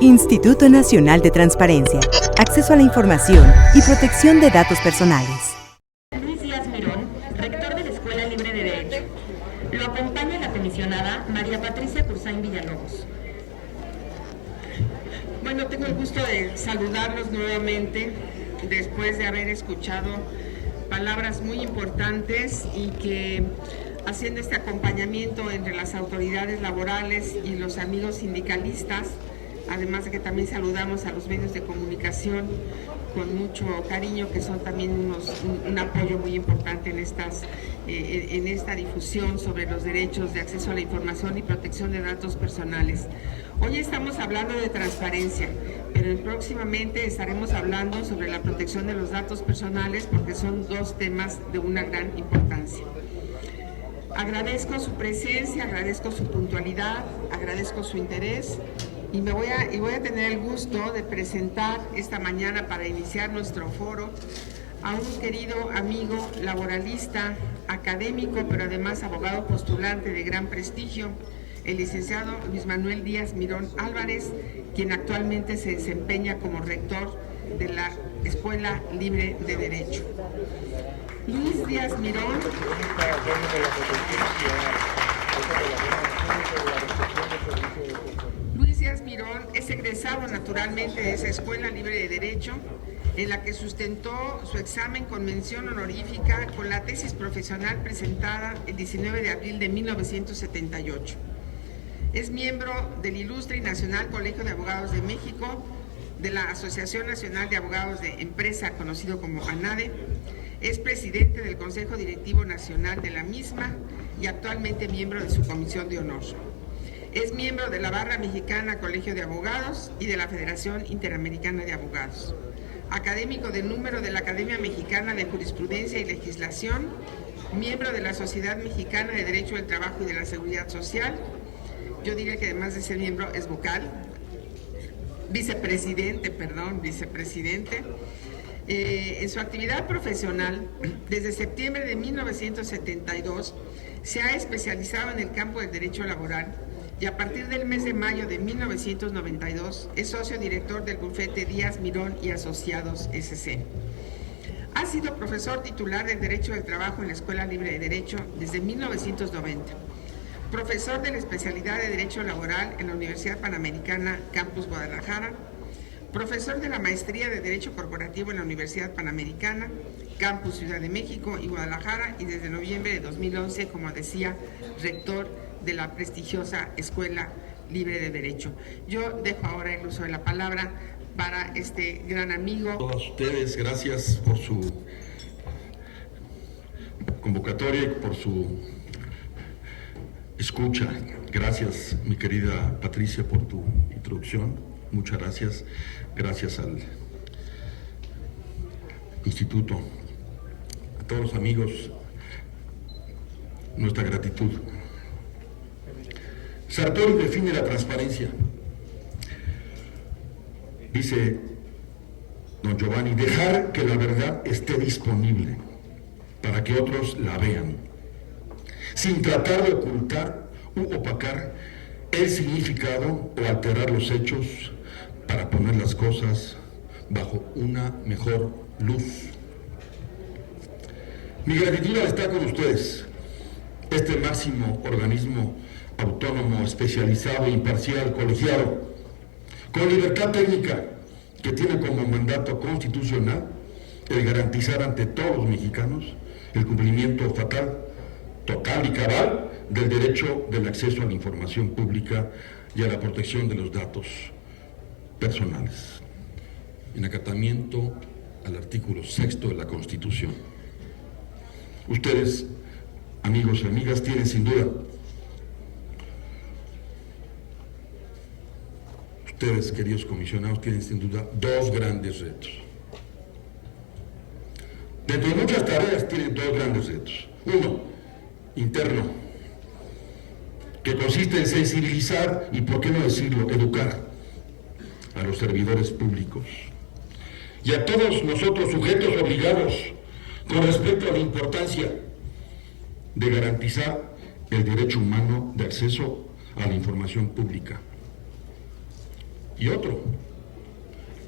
Instituto Nacional de Transparencia, Acceso a la Información y Protección de Datos Personales. Luis Díaz Mirón, rector de la Escuela Libre de Derecho. Lo acompaña la comisionada María Patricia Cursain Villalobos. Bueno, tengo el gusto de saludarlos nuevamente después de haber escuchado palabras muy importantes y que haciendo este acompañamiento entre las autoridades laborales y los amigos sindicalistas, además de que también saludamos a los medios de comunicación con mucho cariño, que son también un apoyo muy importante en esta difusión sobre los derechos de acceso a la información y protección de datos personales. Hoy estamos hablando de transparencia, pero próximamente estaremos hablando sobre la protección de los datos personales porque son dos temas de una gran importancia. Agradezco su presencia, agradezco su puntualidad, agradezco su interés y voy a tener el gusto de presentar esta mañana para iniciar nuestro foro a un querido amigo laboralista, académico, pero además abogado postulante de gran prestigio, el licenciado Luis Manuel Díaz Mirón Álvarez, quien actualmente se desempeña como rector de la Escuela Libre de Derecho. Luis Díaz Mirón es egresado naturalmente de esa Escuela Libre de Derecho, en la que sustentó su examen con mención honorífica con la tesis profesional presentada el 19 de abril de 1978. Es miembro del Ilustre y Nacional Colegio de Abogados de México, de la Asociación Nacional de Abogados de Empresa, conocido como ANADE, es presidente del Consejo Directivo Nacional de la misma y actualmente miembro de su Comisión de Honor. Es miembro de la Barra Mexicana Colegio de Abogados y de la Federación Interamericana de Abogados. Académico de número de la Academia Mexicana de Jurisprudencia y Legislación, miembro de la Sociedad Mexicana de Derecho del Trabajo y de la Seguridad Social. Yo diría que además de ser miembro es vocal. Vicepresidente. En su actividad profesional, desde septiembre de 1972, se ha especializado en el campo del derecho laboral y a partir del mes de mayo de 1992 es socio director del bufete Díaz Mirón y Asociados S.C. Ha sido profesor titular del Derecho del Trabajo en la Escuela Libre de Derecho desde 1990. Profesor de la especialidad de Derecho Laboral en la Universidad Panamericana, Campus Guadalajara. Profesor de la Maestría de Derecho Corporativo en la Universidad Panamericana, Campus Ciudad de México y Guadalajara, y desde noviembre de 2011, como decía, rector de la prestigiosa Escuela Libre de Derecho. Yo dejo ahora el uso de la palabra para este gran amigo. A todos ustedes, gracias por su convocatoria y por su escucha. Gracias, mi querida Patricia, por tu introducción. Muchas gracias. Gracias al Instituto. A todos los amigos, nuestra gratitud. Sartori define la transparencia. Dice don Giovanni, dejar que la verdad esté disponible para que otros la vean, sin tratar de ocultar u opacar el significado o alterar los hechos para poner las cosas bajo una mejor luz. Mi gratitud está con ustedes, este máximo organismo autónomo, especializado, imparcial, colegiado, con libertad técnica, que tiene como mandato constitucional el garantizar ante todos los mexicanos el cumplimiento total y cabal del derecho del acceso a la información pública y a la protección de los datos personales, en acatamiento al artículo 6 de la Constitución. Ustedes, amigos y amigas, tienen sin duda, ustedes, queridos comisionados, tienen sin duda dos grandes retos. Dentro de muchas tareas tienen dos grandes retos. Uno, interno, que consiste en sensibilizar y, por qué no decirlo, educar a los servidores públicos y a todos nosotros sujetos obligados con respecto a la importancia de garantizar el derecho humano de acceso a la información pública. y otro,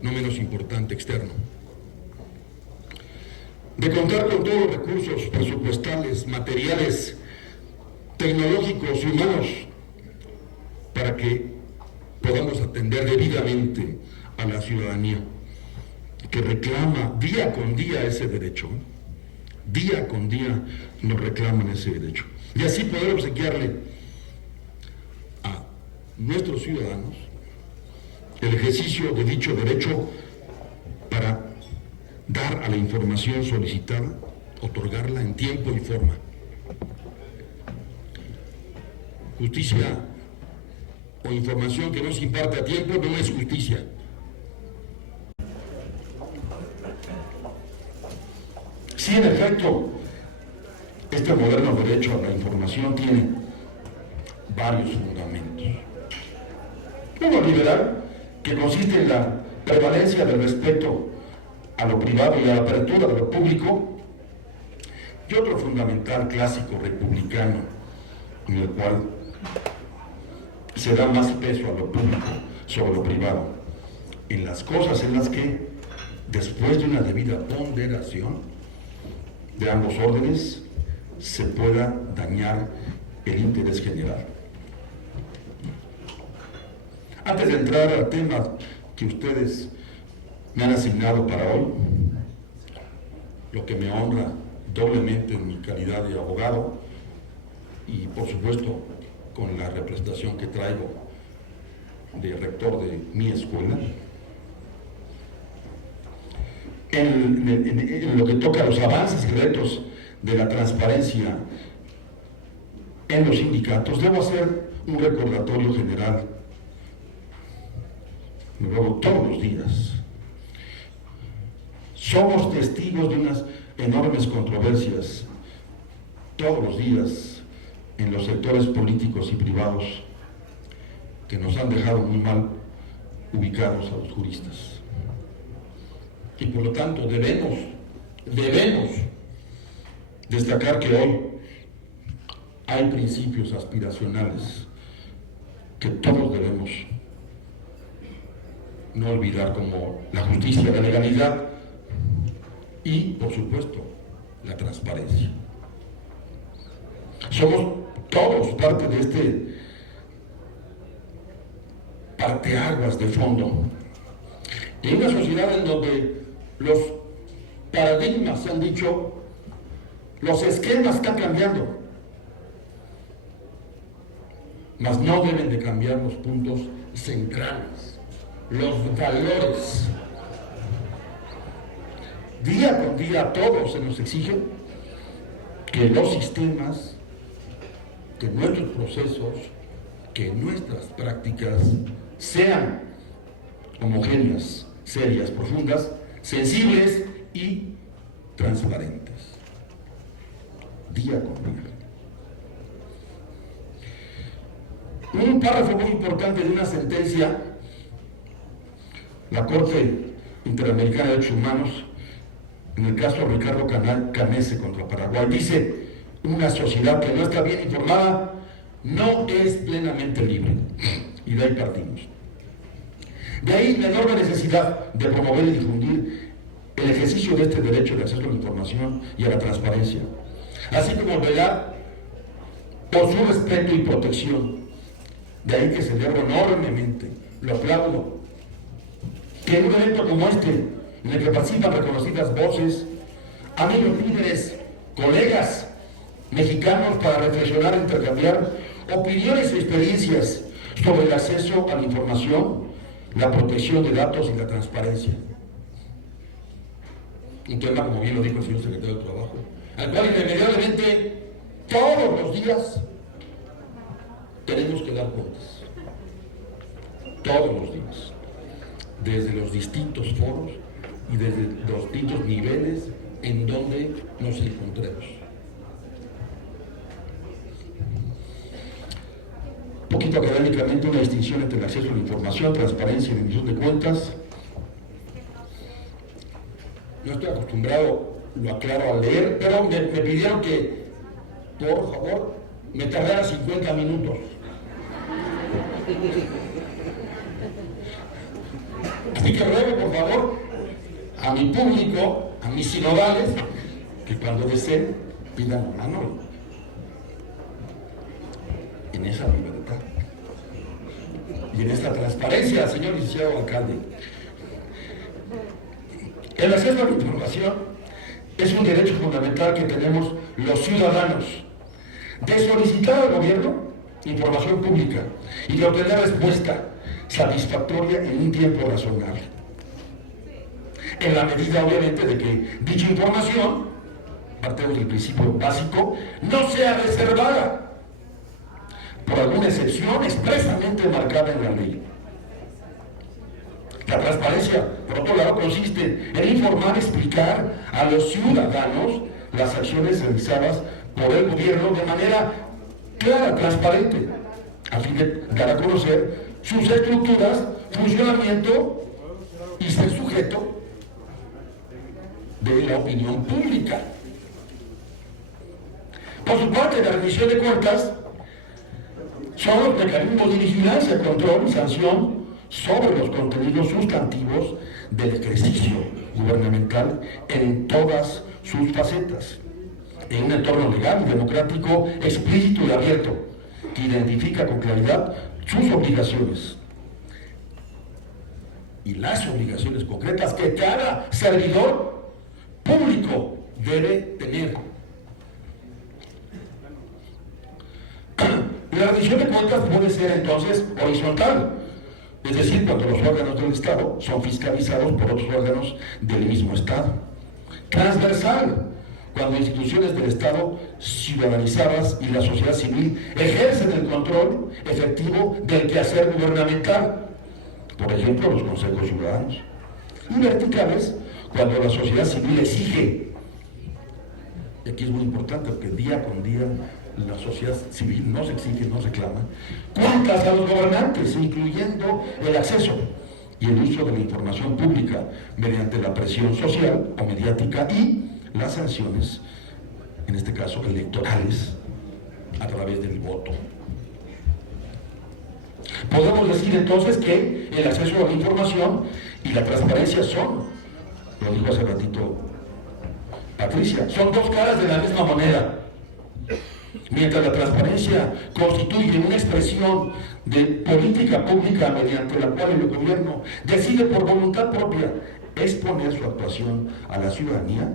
no menos importante, externo. De contar con todos los recursos presupuestales, materiales, tecnológicos y humanos para que podamos atender debidamente a la ciudadanía que reclama día con día ese derecho. Día con día nos reclaman ese derecho. Y así poder obsequiarle a nuestros ciudadanos el ejercicio de dicho derecho para dar a la información solicitada, otorgarla en tiempo y forma. Justicia o información que no se imparte a tiempo no es justicia. Sí, en efecto, este moderno derecho a la información tiene varios fundamentos. Uno liberal, que consiste en la prevalencia del respeto a lo privado y a la apertura de lo público, y otro fundamental clásico republicano, en el cual se da más peso a lo público sobre lo privado, en las cosas en las que, después de una debida ponderación de ambos órdenes, se pueda dañar el interés general. Antes de entrar al tema que ustedes me han asignado para hoy, lo que me honra doblemente en mi calidad de abogado y por supuesto con la representación que traigo de rector de mi escuela, en lo que toca a los avances y retos de la transparencia en los sindicatos, debo hacer un recordatorio general. Luego, todos los días somos testigos de unas enormes controversias, todos los días, en los sectores políticos y privados, que nos han dejado muy mal ubicados a los juristas. Y por lo tanto debemos destacar que hoy hay principios aspiracionales que todos debemos no olvidar, como la justicia, la legalidad y, por supuesto, la transparencia. Somos todos parte de este parteaguas de fondo. En una sociedad en donde los paradigmas se han dicho, los esquemas están cambiando, mas no deben de cambiar los puntos centrales, los valores. Día con día a todos se nos exige que los sistemas, que nuestros procesos, que nuestras prácticas sean homogéneas, serias, profundas, sensibles y transparentes. Día con día. Un párrafo muy importante de una sentencia, la Corte Interamericana de Derechos Humanos, en el caso de Ricardo Canese contra Paraguay, dice: una sociedad que no está bien informada no es plenamente libre. Y de ahí partimos. De ahí la enorme necesidad de promover y difundir el ejercicio de este derecho de acceso a la información y a la transparencia, así como velar por su respeto y protección. De ahí que celebro enormemente, lo aplaudo, que en un evento como este, en el que participan reconocidas voces, amigos líderes, colegas mexicanos, para reflexionar e intercambiar opiniones y experiencias sobre el acceso a la información, la protección de datos y la transparencia. Un tema, como bien lo dijo el señor secretario de Trabajo, al cual irremediablemente todos los días tenemos que dar cuentas. Todos los días. Desde los distintos foros y desde los distintos niveles en donde nos encontremos. Un poquito académicamente, una distinción entre el acceso a la información, transparencia y rendición de cuentas. No estoy acostumbrado, lo aclaro, a leer, pero me pidieron que, por favor, me tardara 50 minutos. Y que ruego, por favor, a mi público, a mis sinodales, que cuando deseen pidan la mano en esa libertad y en esta transparencia, señor licenciado alcalde. El acceso a la información es un derecho fundamental que tenemos los ciudadanos de solicitar al gobierno información pública y de obtener respuesta satisfactoria en un tiempo razonable, en la medida obviamente de que dicha información, partemos del principio básico, no sea reservada por alguna excepción expresamente marcada en la ley. La transparencia, por otro lado, consiste en informar, explicar a los ciudadanos las acciones realizadas por el gobierno de manera clara, transparente, a fin de dar a conocer sus estructuras, funcionamiento y ser sujeto de la opinión pública. Por su parte, la rendición de cuentas son los mecanismos de vigilancia, control y sanción sobre los contenidos sustantivos del ejercicio gubernamental en todas sus facetas, en un entorno legal y democrático explícito y abierto, que identifica con claridad sus obligaciones y las obligaciones concretas que cada servidor público debe tener. La rendición de cuentas puede ser entonces horizontal, es decir, cuando los órganos del Estado son fiscalizados por otros órganos del mismo Estado. Transversal, cuando instituciones del Estado ciudadanizadas y la sociedad civil ejercen el control efectivo del quehacer gubernamental, por ejemplo, los consejos ciudadanos. Y verticales, cuando la sociedad civil exige, y aquí es muy importante porque día con día la sociedad civil nos exige, nos reclama, cuentas a los gobernantes, incluyendo el acceso y el uso de la información pública mediante la presión social o mediática y las sanciones, en este caso electorales, a través del voto. Podemos decir entonces que el acceso a la información y la transparencia son, lo dijo hace ratito Patricia, son dos caras de la misma moneda. Mientras la transparencia constituye una expresión de política pública mediante la cual el gobierno decide por voluntad propia exponer su actuación a la ciudadanía,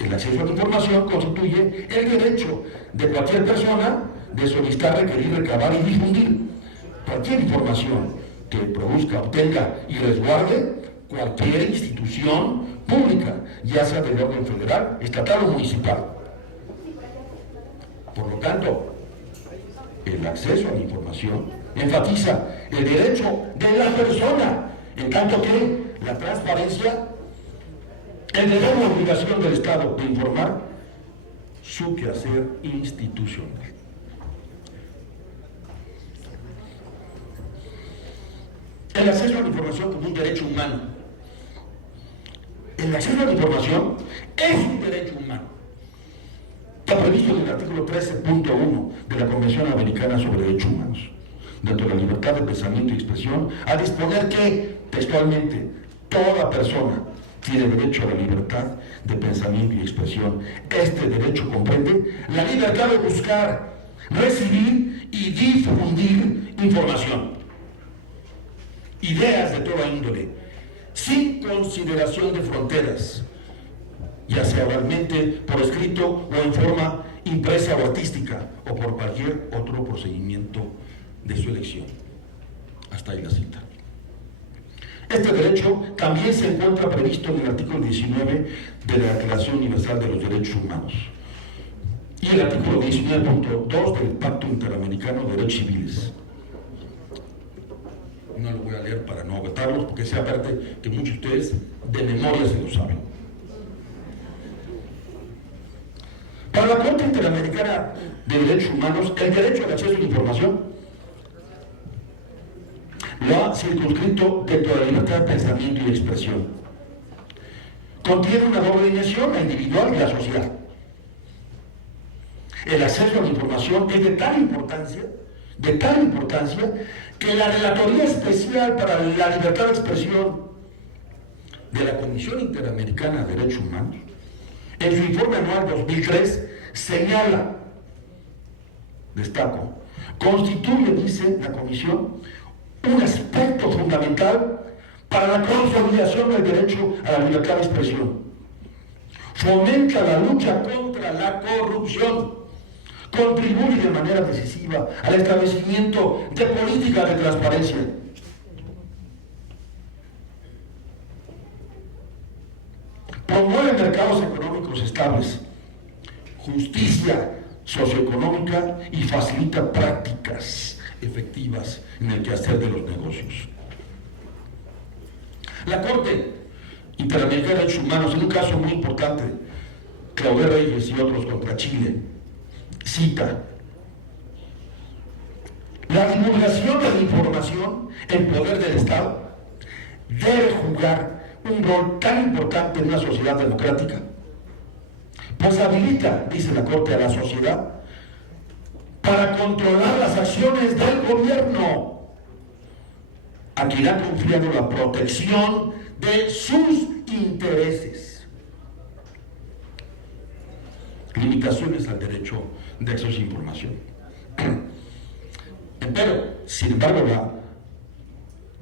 el acceso a la información constituye el derecho de cualquier persona de solicitar, requerir, recabar y difundir cualquier información que produzca, obtenga y resguarde cualquier institución pública, ya sea del orden federal, estatal o municipal. Por lo tanto, el acceso a la información enfatiza el derecho de la persona, en tanto que la transparencia, el deber o obligación del Estado de informar su quehacer institucional. El acceso a la información como un derecho humano. El acceso a la información es un derecho humano. Está previsto en el artículo 13.1 de la Convención Americana sobre Derechos Humanos, dentro de la libertad de pensamiento y expresión, a disponer que, textualmente, toda persona tiene derecho a la libertad de pensamiento y expresión. Este derecho comprende la libertad de buscar, recibir y difundir información, ideas de toda índole, sin consideración de fronteras, ya sea oralmente, por escrito o en forma impresa o artística, o por cualquier otro procedimiento de su elección. Hasta ahí la cita. Este derecho también se encuentra previsto en el artículo 19 de la Declaración Universal de los Derechos Humanos y el artículo 19.2 del Pacto Interamericano de Derechos Civiles. No lo voy a leer para no agotarlos, porque sea parte que muchos de ustedes de memoria se lo saben. Para la Corte Interamericana de Derechos Humanos, el derecho al acceso a la información lo ha circunscrito dentro de la libertad de pensamiento y de expresión. Contiene una doble dimensión, la individual y la social. El acceso a la información es de tal importancia, que la Relatoría Especial para la Libertad de Expresión de la Comisión Interamericana de Derechos Humanos, en su informe anual 2003, señala, destaco, constituye, dice la Comisión, un aspecto fundamental para la consolidación del derecho a la libertad de expresión. Fomenta la lucha contra la corrupción, contribuye de manera decisiva al establecimiento de políticas de transparencia. Promueve mercados económicos estables, justicia socioeconómica y facilita prácticas efectivas en el quehacer de los negocios. La Corte Interamericana de Derechos Humanos, en un caso muy importante, Claudel Reyes y otros contra Chile, cita: la divulgación de la información en poder del Estado debe jugar un rol tan importante en una sociedad democrática, pues habilita, dice la Corte, a la sociedad para controlar las acciones del gobierno, a quien ha confiado la protección de sus intereses. Limitaciones al derecho de acceso a información. Pero, sin embargo,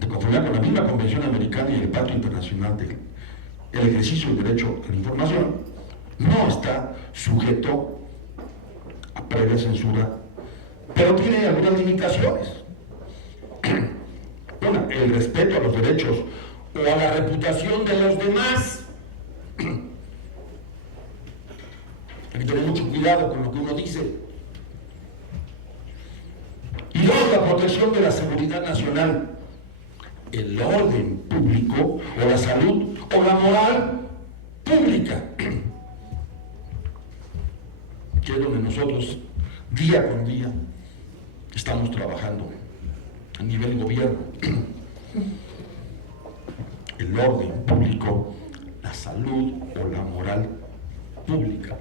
de conformidad con la misma Convención Americana y el Pacto Internacional del ejercicio del derecho a la información, no está sujeto a previa censura, pero tiene algunas limitaciones. Una, el respeto a los derechos o a la reputación de los demás. Hay que tener mucho cuidado con lo que uno dice. Y dos, la protección de la seguridad nacional, el orden público o la salud o la moral pública, que es donde nosotros día con día estamos trabajando a nivel gobierno. El orden público, la salud o la moral pública.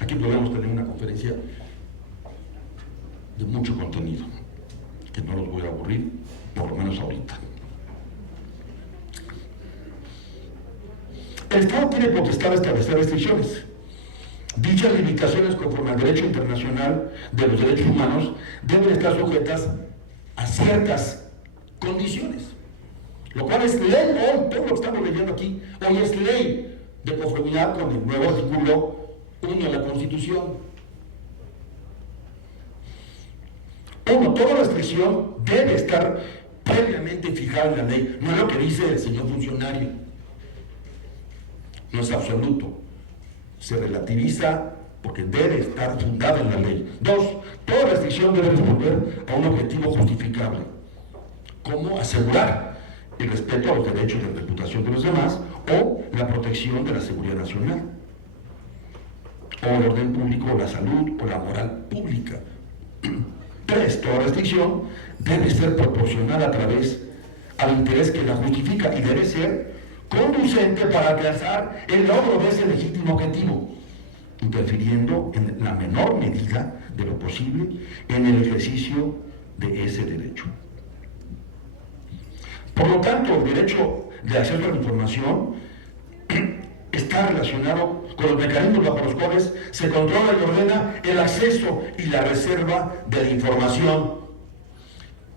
Aquí podemos tener una conferencia de mucho contenido, que no los voy a aburrir, por lo menos ahorita. El Estado tiene potestad de establecer restricciones. Dichas limitaciones, conforme al derecho internacional de los derechos humanos, deben estar sujetas a ciertas condiciones, lo cual es ley hoy. Todo lo que estamos leyendo aquí hoy es ley, de conformidad con el nuevo artículo 1 de la Constitución. Uno, toda restricción debe estar previamente fijada en la ley. No es lo que dice el señor funcionario, no es absoluto, se relativiza porque debe estar fundada en la ley. Dos, toda restricción debe responder a un objetivo justificable, como asegurar el respeto a los derechos de reputación de los demás o la protección de la seguridad nacional, o el orden público, o la salud, o la moral pública. Tres, toda restricción debe ser proporcional a través al interés que la justifica y debe ser conducente para alcanzar el logro de ese legítimo objetivo, interfiriendo en la menor medida de lo posible en el ejercicio de ese derecho. Por lo tanto, el derecho de acceso a la información está relacionado con los mecanismos bajo los cuales se controla y ordena el acceso y la reserva de la información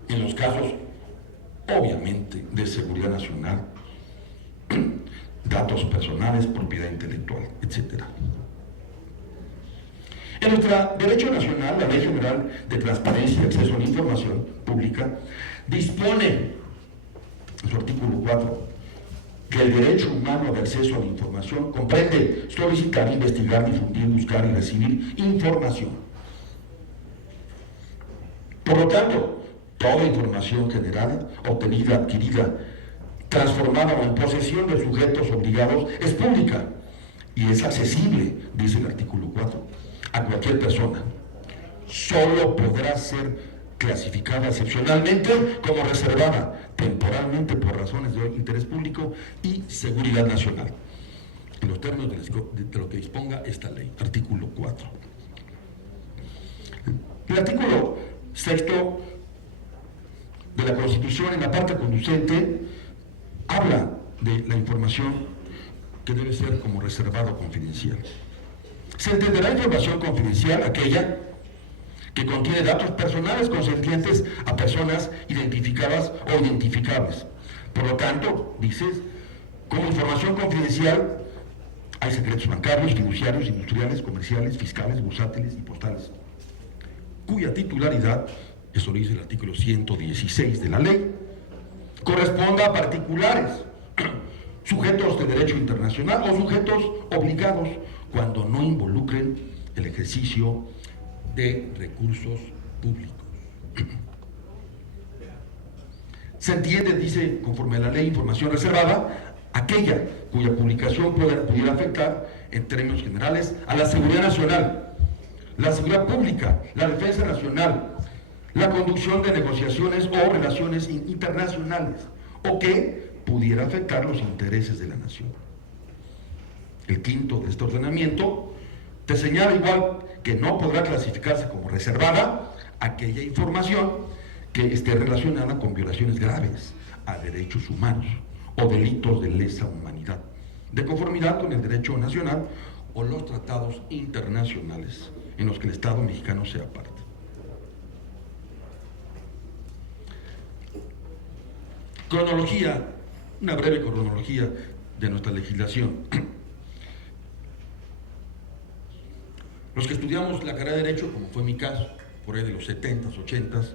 en los casos, obviamente, de seguridad nacional, datos personales, propiedad intelectual, etc. En nuestro derecho nacional, la Ley General de Transparencia y Acceso a la Información Pública dispone, en su artículo 4, que el derecho humano de acceso a la información comprende solicitar, investigar, difundir, buscar y recibir información. Por lo tanto, toda información generada, obtenida, adquirida, transformada o en posesión de sujetos obligados es pública y es accesible, dice el artículo 4, a cualquier persona. Solo podrá ser clasificada excepcionalmente como reservada temporalmente por razones de interés público y seguridad nacional, en los términos de lo que disponga esta ley. Artículo 4. El artículo 6 de la Constitución, en la parte conducente, habla de la información que debe ser como reservada o confidencial. Se entenderá información confidencial aquella que contiene datos personales concernientes a personas identificadas o identificables. Por lo tanto, dices, como información confidencial hay secretos bancarios, fiduciarios, industriales, comerciales, fiscales, bursátiles y postales, cuya titularidad, eso lo dice el artículo 116 de la ley, corresponda a particulares, sujetos de derecho internacional o sujetos obligados cuando no involucren el ejercicio de recursos públicos. Se entiende, dice, conforme a la ley, información reservada, aquella cuya publicación pudiera afectar, en términos generales, a la seguridad nacional, la seguridad pública, la defensa nacional, la conducción de negociaciones o relaciones internacionales, o que pudiera afectar los intereses de la nación. El quinto de este ordenamiento te señala igual que no podrá clasificarse como reservada aquella información que esté relacionada con violaciones graves a derechos humanos o delitos de lesa humanidad, de conformidad con el derecho nacional o los tratados internacionales en los que el Estado mexicano sea parte. Cronología, una breve cronología de nuestra legislación. Los que estudiamos la carrera de Derecho, como fue mi caso, por ahí de los 70s, 80s,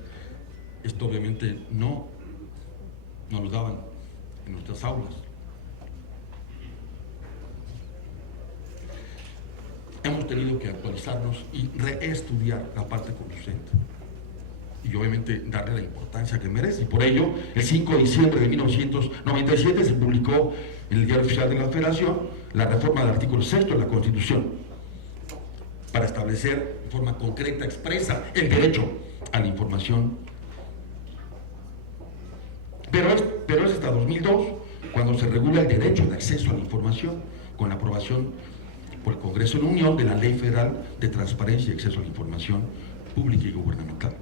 esto obviamente no lo daban en nuestras aulas. Hemos tenido que actualizarnos y reestudiar la parte conducente y obviamente darle la importancia que merece. Y por ello, el 5 de diciembre de 1997 se publicó en el Diario Oficial de la Federación la reforma del artículo 6 de la Constitución para establecer de forma concreta, expresa, el derecho a la información. Pero es hasta 2002 cuando se regula el derecho de acceso a la información con la aprobación por el Congreso de la Unión de la Ley Federal de Transparencia y Acceso a la Información Pública y Gubernamental.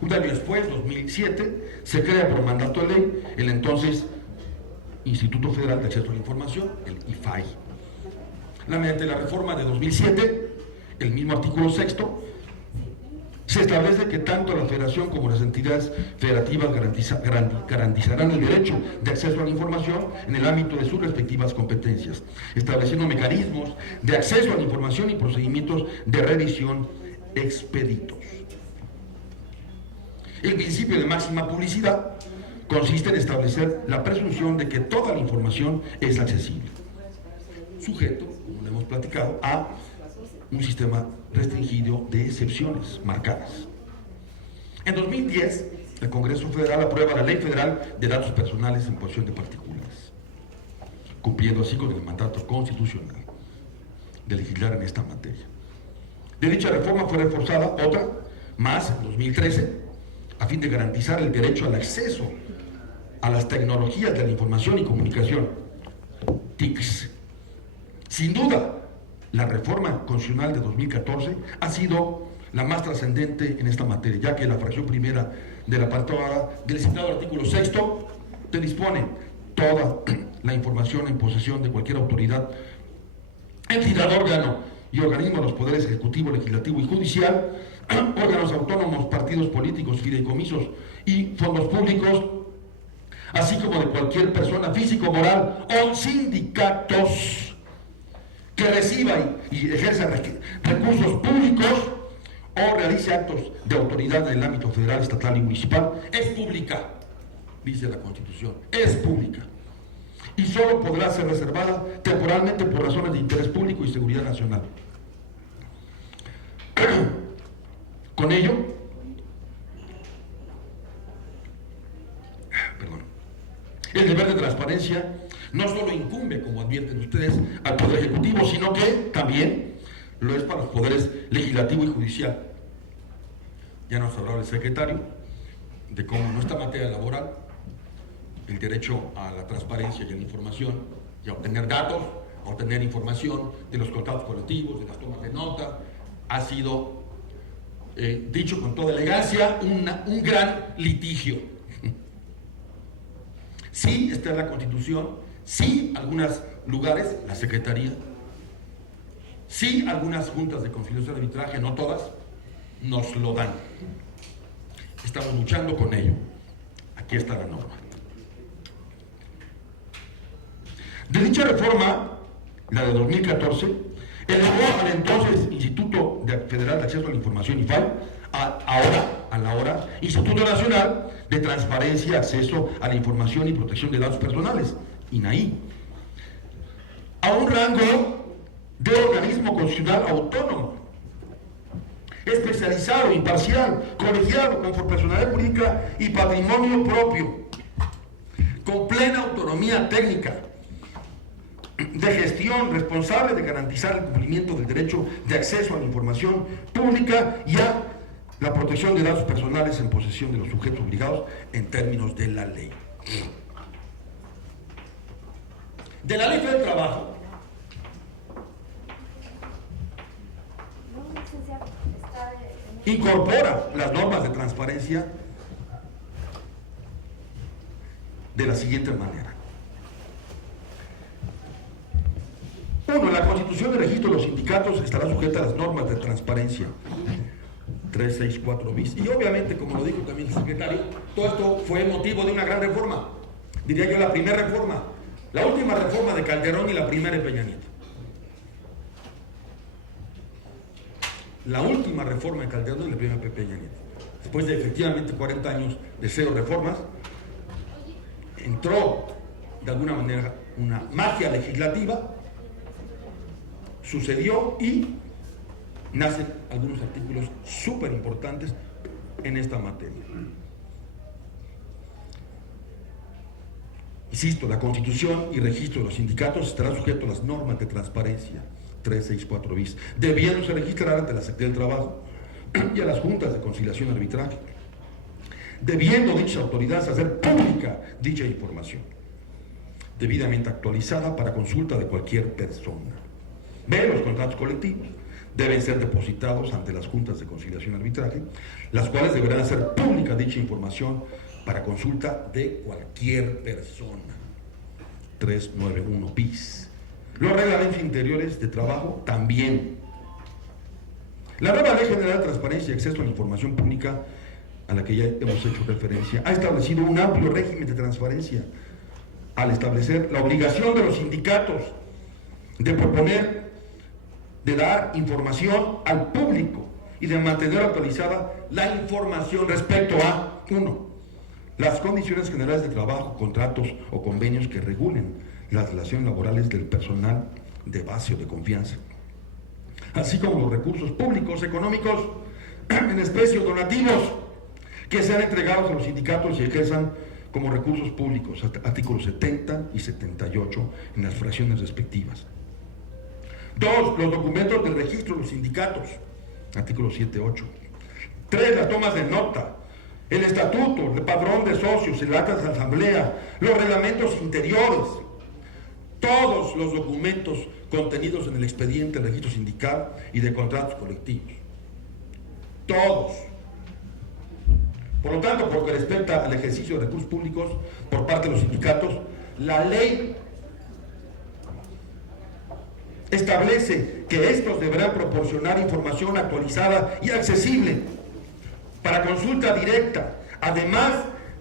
Un año después, 2007, se crea por mandato de ley el entonces Instituto Federal de Acceso a la Información, el IFAI. Mediante la reforma de 2007, el mismo artículo 6, se establece que tanto la Federación como las entidades federativas garantizarán el derecho de acceso a la información en el ámbito de sus respectivas competencias, estableciendo mecanismos de acceso a la información y procedimientos de revisión expeditos. El principio de máxima publicidad consiste en establecer la presunción de que toda la información es accesible, sujeto, como lo hemos platicado, a un sistema restringido de excepciones marcadas. En 2010, el Congreso Federal aprueba la Ley Federal de Datos Personales en posesión de particulares, cumpliendo así con el mandato constitucional de legislar en esta materia. De dicha reforma fue reforzada otra más en 2013, a fin de garantizar el derecho al acceso a las tecnologías de la información y comunicación, TICs. Sin duda, la reforma constitucional de 2014 ha sido la más trascendente en esta materia, ya que la fracción primera de la partada del citado artículo 6 te dispone toda la información en posesión de cualquier autoridad, entidad, órgano y organismo de los poderes ejecutivo, legislativo y judicial, órganos autónomos, partidos políticos, fideicomisos y fondos públicos, así como de cualquier persona física, moral o sindicatos que reciba y ejerza recursos públicos o realice actos de autoridad en el ámbito federal, estatal y municipal, es pública, dice la Constitución, es pública. Y solo podrá ser reservada temporalmente por razones de interés público y seguridad nacional. Con ello, el deber de transparencia no solo incumbe, como advierten ustedes, al Poder Ejecutivo, sino que también lo es para los poderes legislativo y judicial. Ya nos hablaba el secretario de cómo en nuestra materia laboral el derecho a la transparencia y a la información y a obtener datos, a obtener información de los contratos colectivos, de las tomas de nota, ha sido, dicho con toda elegancia, un gran litigio. Sí está en la Constitución, sí algunos lugares, la Secretaría, sí algunas juntas de conciliación de arbitraje, no todas, nos lo dan. Estamos luchando con ello. Aquí está la norma. De dicha reforma, la de 2014, elevó al entonces Instituto Federal de Acceso a la Información, IFAI, ahora Instituto Nacional de Transparencia, Acceso a la Información y Protección de Datos Personales, INAI, a un rango de organismo constitucional autónomo, especializado, imparcial, colegiado, con personalidad jurídica y patrimonio propio, con plena autonomía técnica, de gestión, responsable de garantizar el cumplimiento del derecho de acceso a la información pública y a la protección de datos personales en posesión de los sujetos obligados en términos de la ley. De la Ley Federal del Trabajo, incorpora las normas de transparencia de la siguiente manera. 1. La constitución de registro de los sindicatos estará sujeta a las normas de transparencia 364 bis. Y obviamente, como lo dijo también el secretario, todo esto fue motivo de una gran reforma. Diría yo la primera reforma, la última reforma de Calderón y la primera de Peña Nieto. La última reforma de Calderón y la primera de Peña Nieto. Después de efectivamente 40 años de cero reformas, entró de alguna manera una magia legislativa, sucedió y nacen algunos artículos súper importantes en esta materia. Insisto, la Constitución y registro de los sindicatos estará sujeto a las normas de transparencia 364 bis, debiéndose registrar ante la Secretaría del Trabajo y a las juntas de conciliación y arbitraje, debiendo dichas autoridades hacer pública dicha información, debidamente actualizada para consulta de cualquier persona. B. Los contratos colectivos deben ser depositados ante las juntas de conciliación y arbitraje, las cuales deberán hacer pública dicha información para consulta de cualquier persona. 391 bis. Los reglamentos interiores de trabajo también. La nueva Ley General de Transparencia y Acceso a la Información Pública, a la que ya hemos hecho referencia, ha establecido un amplio régimen de transparencia al establecer la obligación de los sindicatos de proponer, de dar información al público y de mantener actualizada la información respecto a 1. Las condiciones generales de trabajo, contratos o convenios que regulen las relaciones laborales del personal de base o de confianza, así como los recursos públicos económicos en especie o donativos que sean entregados a los sindicatos y ejerzan como recursos públicos, artículos 70 y 78 en las fracciones respectivas. 2. Los documentos del registro de los sindicatos, artículos 7, 8. 3. Las tomas de nota, el estatuto, el padrón de socios, el acta de asamblea, los reglamentos interiores, todos los documentos contenidos en el expediente del registro sindical y de contratos colectivos. Todos. Por lo tanto, porque respecta al ejercicio de recursos públicos por parte de los sindicatos, la ley establece que estos deberán proporcionar información actualizada y accesible para consulta directa, además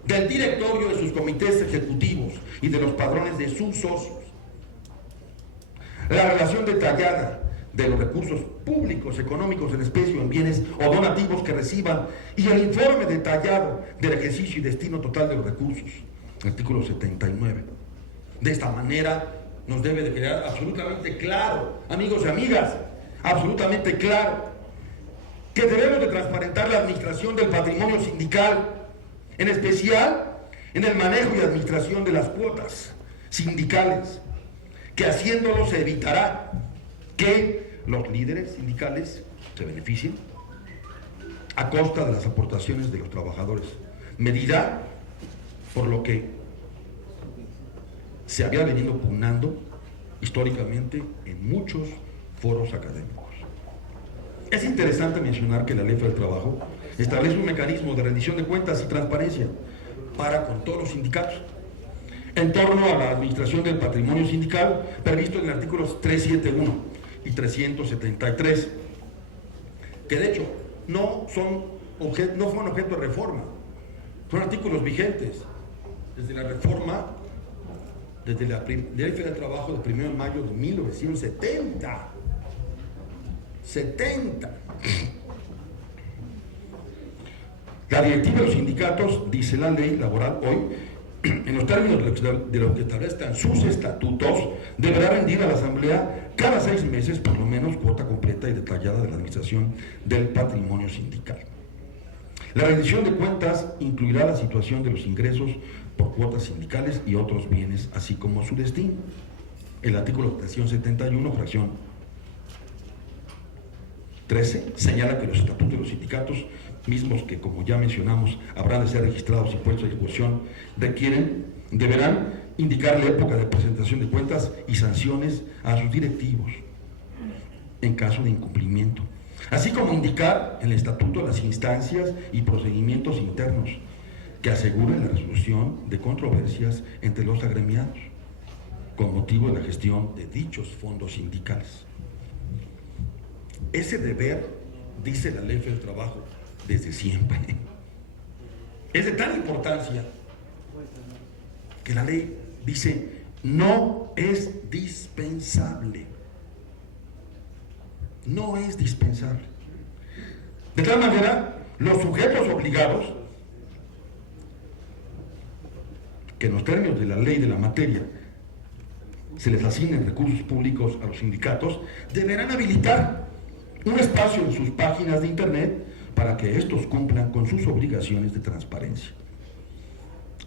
del directorio de sus comités ejecutivos y de los padrones de sus socios. La relación detallada de los recursos públicos, económicos en especie o en bienes o donativos que reciban y el informe detallado del ejercicio y destino total de los recursos, artículo 79. De esta manera nos debe de quedar absolutamente claro, amigos y amigas, absolutamente claro, que debemos de transparentar la administración del patrimonio sindical, en especial en el manejo y administración de las cuotas sindicales, que haciéndolo se evitará que los líderes sindicales se beneficien a costa de las aportaciones de los trabajadores, medida por lo que se había venido pugnando históricamente en muchos foros académicos. Es interesante mencionar que la Ley Federal del Trabajo establece un mecanismo de rendición de cuentas y transparencia para con todos los sindicatos, en torno a la administración del patrimonio sindical previsto en los artículos 371 y 373, que de hecho no fueron objeto de reforma, son artículos vigentes desde la reforma, desde la Ley Federal del Trabajo del 1 de mayo de 1970. La directiva de los sindicatos, dice la ley laboral hoy, en los términos de lo que establezcan sus estatutos, deberá rendir a la Asamblea cada 6 meses por lo menos cuota completa y detallada de la administración del patrimonio sindical. La rendición de cuentas incluirá la situación de los ingresos por cuotas sindicales y otros bienes, así como su destino. El artículo 371, fracción 13, señala que los estatutos de los sindicatos, mismos que, como ya mencionamos, habrán de ser registrados y puestos a ejecución, deberán indicar la época de presentación de cuentas y sanciones a sus directivos en caso de incumplimiento, así como indicar en el estatuto las instancias y procedimientos internos que aseguren la resolución de controversias entre los agremiados con motivo de la gestión de dichos fondos sindicales. Ese deber, dice la Ley Federal del Trabajo, desde siempre. Es de tal importancia que la ley dice no es dispensable. No es dispensable. De tal manera, los sujetos obligados, que en los términos de la ley de la materia se les asignen recursos públicos a los sindicatos, deberán habilitar un espacio en sus páginas de internet para que estos cumplan con sus obligaciones de transparencia.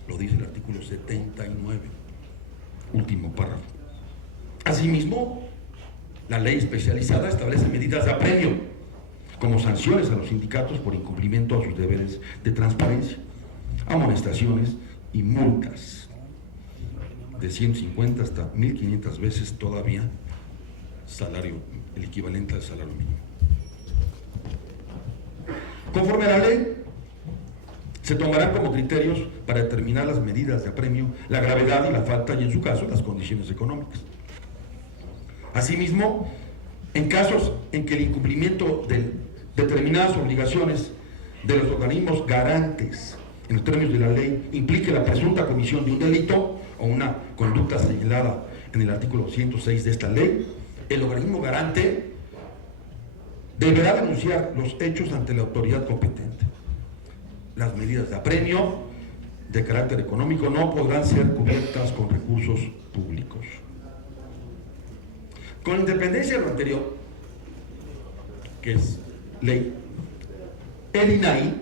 Lo dice el artículo 79, último párrafo. Asimismo, la ley especializada establece medidas de apremio como sanciones a los sindicatos por incumplimiento a sus deberes de transparencia, amonestaciones y multas de 150 hasta 1.500 veces todavía el equivalente al salario mínimo. Conforme a la ley, se tomarán como criterios para determinar las medidas de apremio, la gravedad y la falta, y en su caso, las condiciones económicas. Asimismo, en casos en que el incumplimiento de determinadas obligaciones de los organismos garantes, en los términos de la ley, implique la presunta comisión de un delito o una conducta señalada en el artículo 106 de esta ley, el organismo garante deberá denunciar los hechos ante la autoridad competente. Las medidas de apremio de carácter económico no podrán ser cubiertas con recursos públicos. Con independencia de lo anterior, que es ley, el INAI,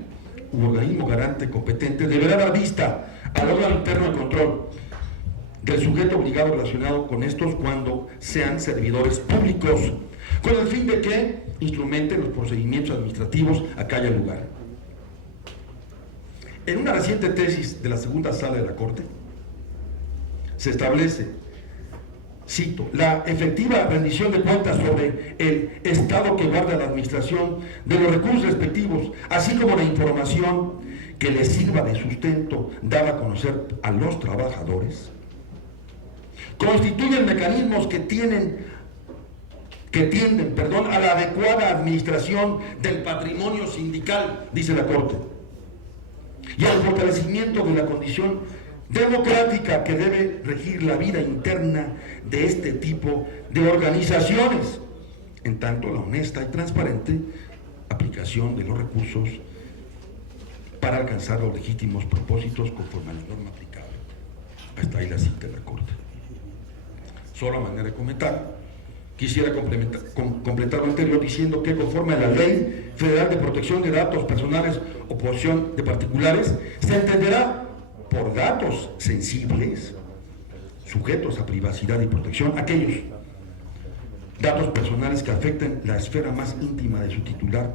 u organismo garante competente, deberá dar vista al órgano interno de control del sujeto obligado relacionado con estos cuando sean servidores públicos, con el fin de que instrumenten los procedimientos administrativos a que haya lugar. En una reciente tesis de la segunda sala de la Corte, se establece, cito, la efectiva rendición de cuentas sobre el estado que guarda la administración de los recursos respectivos, así como la información que les sirva de sustento dada a conocer a los trabajadores, constituyen mecanismos que tienden a la adecuada administración del patrimonio sindical, dice la Corte, y al fortalecimiento de la condición democrática que debe regir la vida interna de este tipo de organizaciones, en tanto la honesta y transparente aplicación de los recursos para alcanzar los legítimos propósitos conforme a la norma aplicable. Hasta ahí la cita de la Corte. Solo a manera de comentar, quisiera completar lo anterior diciendo que conforme a la Ley Federal de Protección de Datos Personales o Protección de Particulares, se entenderá por datos sensibles, sujetos a privacidad y protección, aquellos datos personales que afecten la esfera más íntima de su titular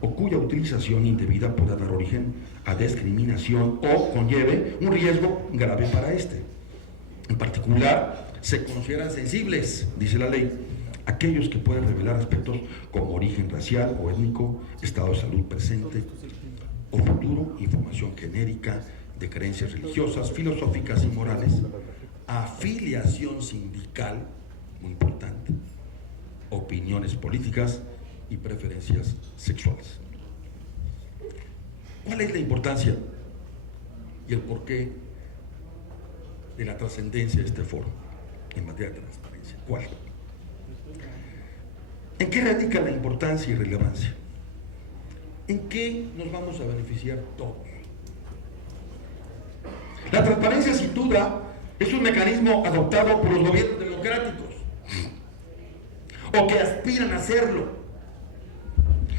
o cuya utilización indebida pueda dar origen a discriminación o conlleve un riesgo grave para éste. En particular, se consideran sensibles, dice la ley, aquellos que pueden revelar aspectos como origen racial o étnico, estado de salud presente o futuro, información genérica, de creencias religiosas, filosóficas y morales, afiliación sindical, muy importante, opiniones políticas y preferencias sexuales. ¿Cuál es la importancia y el porqué de la trascendencia de este foro en materia de transparencia? ¿Cuál? ¿En qué radica la importancia y relevancia? ¿En qué nos vamos a beneficiar todos? La transparencia, sin duda, es un mecanismo adoptado por los gobiernos democráticos o que aspiran a hacerlo,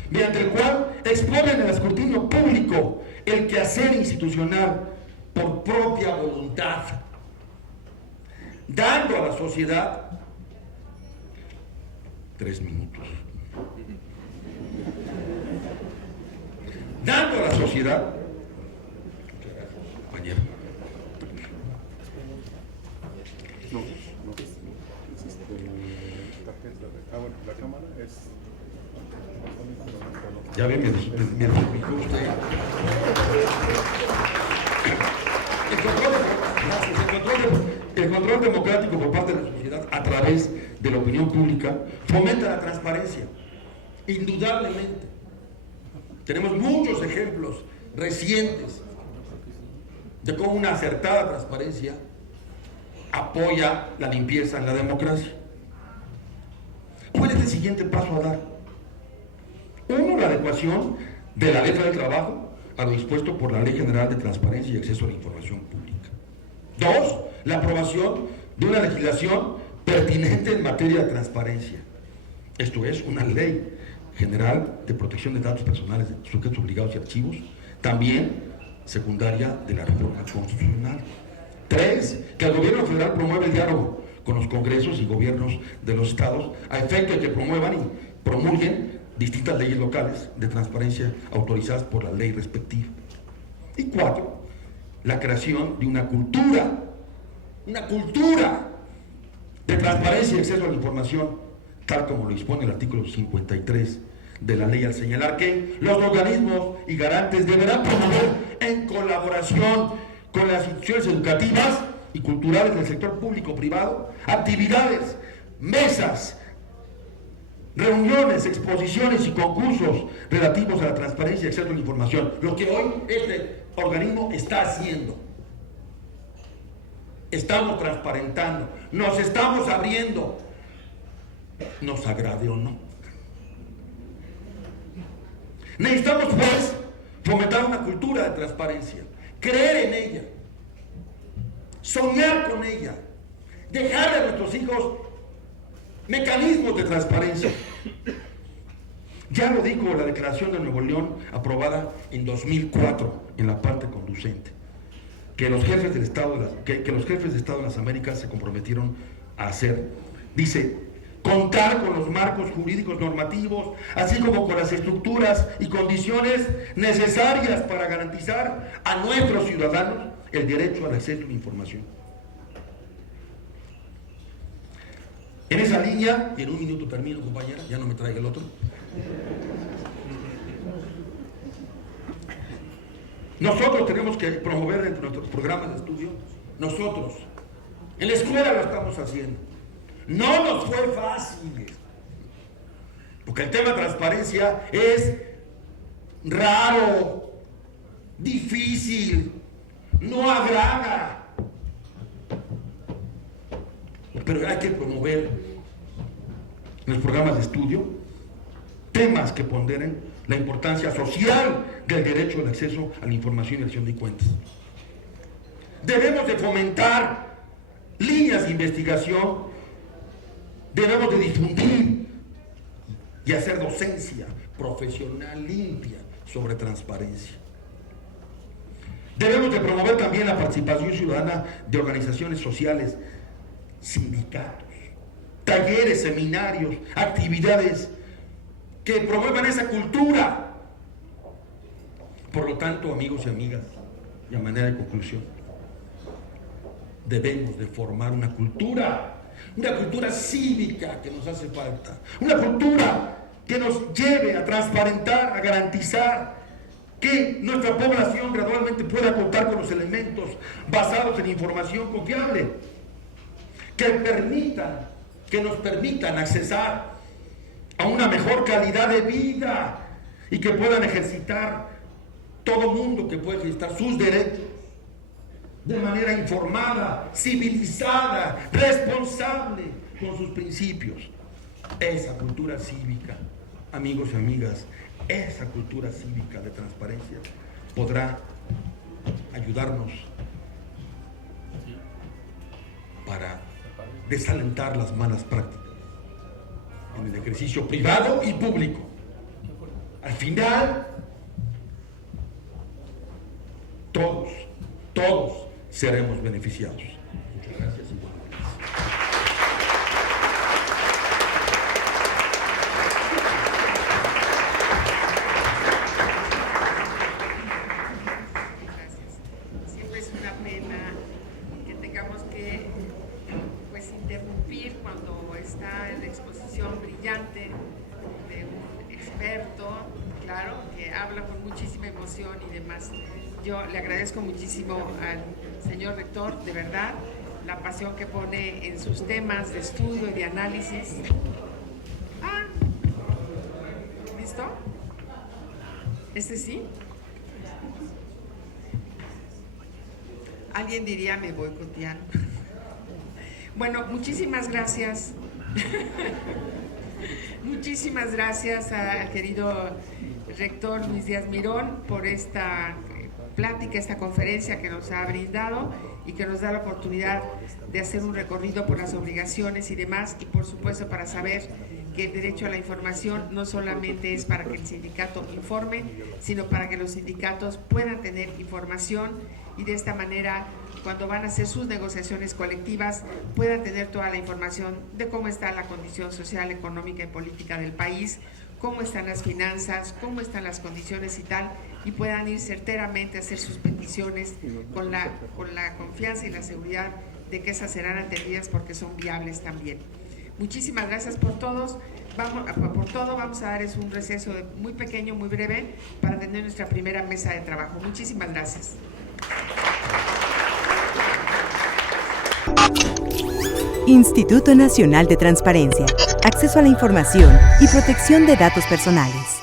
mediante el cual exponen al escrutinio público el quehacer institucional por propia voluntad, dando a la sociedad 3 minutos. Dando a la sociedad, compañero, la cámara es... ya ve, me dijo usted. El control democrático por parte de la sociedad a través de la opinión pública fomenta la transparencia, indudablemente. Tenemos muchos ejemplos recientes de cómo una acertada transparencia apoya la limpieza en la democracia. ¿Cuál es el siguiente paso a dar? Uno, la adecuación de la letra del trabajo a lo dispuesto por la Ley General de Transparencia y Acceso a la Información Pública. 2, la aprobación de una legislación pertinente en materia de transparencia. Esto es, una Ley General de Protección de Datos Personales de Sujetos Obligados y Archivos, también secundaria de la reforma constitucional. 3, que el gobierno federal promueve el diálogo con los congresos y gobiernos de los estados a efecto de que promuevan y promulguen distintas leyes locales de transparencia autorizadas por la ley respectiva. Y 4, la creación de una cultura de transparencia y acceso a la información, tal como lo dispone el artículo 53 de la ley, al señalar que los organismos y garantes deberán promover en colaboración con las instituciones educativas y culturales del sector público-privado actividades, mesas, reuniones, exposiciones y concursos relativos a la transparencia y acceso a la información, lo que hoy este organismo está haciendo. Estamos transparentando, nos estamos abriendo, nos agrade o no. Necesitamos, pues, fomentar una cultura de transparencia, creer en ella, soñar con ella, dejarle a nuestros hijos mecanismos de transparencia. Ya lo dijo la Declaración de Nuevo León, aprobada en 2004 en la parte conducente, que los jefes del Estado de las Américas se comprometieron a hacer. Dice: contar con los marcos jurídicos normativos, así como con las estructuras y condiciones necesarias para garantizar a nuestros ciudadanos el derecho al acceso a la información. En esa línea, y en 1 minuto termino, compañera, ya no me traiga el otro. Nosotros tenemos que promover entre nuestros programas de estudio, nosotros, en la escuela lo estamos haciendo. No nos fue fácil, porque el tema de transparencia es raro, difícil, no agrada. Pero hay que promover en los programas de estudio temas que ponderen la importancia social del derecho al acceso a la información y rendición de cuentas. Debemos de fomentar líneas de investigación, debemos de difundir y hacer docencia profesional limpia sobre transparencia. Debemos de promover también la participación ciudadana de organizaciones sociales, sindicatos, talleres, seminarios, actividades que promuevan esa cultura. Por lo tanto, amigos y amigas, y a manera de conclusión, debemos de formar una cultura cívica que nos hace falta, una cultura que nos lleve a transparentar, a garantizar que nuestra población gradualmente pueda contar con los elementos basados en información confiable, que nos permitan accesar a una mejor calidad de vida y que puedan ejercitar todo mundo, que pueda ejercitar sus derechos de manera informada, civilizada, responsable con sus principios. Esa cultura cívica, amigos y amigas, esa cultura cívica de transparencia podrá ayudarnos para desalentar las malas prácticas en el ejercicio privado y público. Al final, todos seremos beneficiados. Muchas gracias y buenas noches. Siempre es una pena que tengamos que interrumpir cuando está en la exposición brillante de un experto, claro, que habla con muchísima emoción y demás. Yo le agradezco muchísimo al señor rector, de verdad, la pasión que pone en sus temas de estudio y de análisis. ¿Listo? ¿Este sí? Alguien diría me boicotean. Bueno, muchísimas gracias. Muchísimas gracias al querido rector Luis Díaz Mirón por esta plática, esta conferencia que nos ha brindado y que nos da la oportunidad de hacer un recorrido por las obligaciones y demás, y por supuesto para saber que el derecho a la información no solamente es para que el sindicato informe, sino para que los sindicatos puedan tener información y de esta manera, cuando van a hacer sus negociaciones colectivas, puedan tener toda la información de cómo está la condición social, económica y política del país, cómo están las finanzas, cómo están las condiciones y tal, y puedan ir certeramente a hacer sus peticiones con la confianza y la seguridad de que esas serán atendidas porque son viables también. Muchísimas gracias por todos. Vamos a darles un receso muy pequeño, muy breve, para tener nuestra primera mesa de trabajo. Muchísimas gracias. Instituto Nacional de Transparencia, Acceso a la Información y Protección de Datos Personales.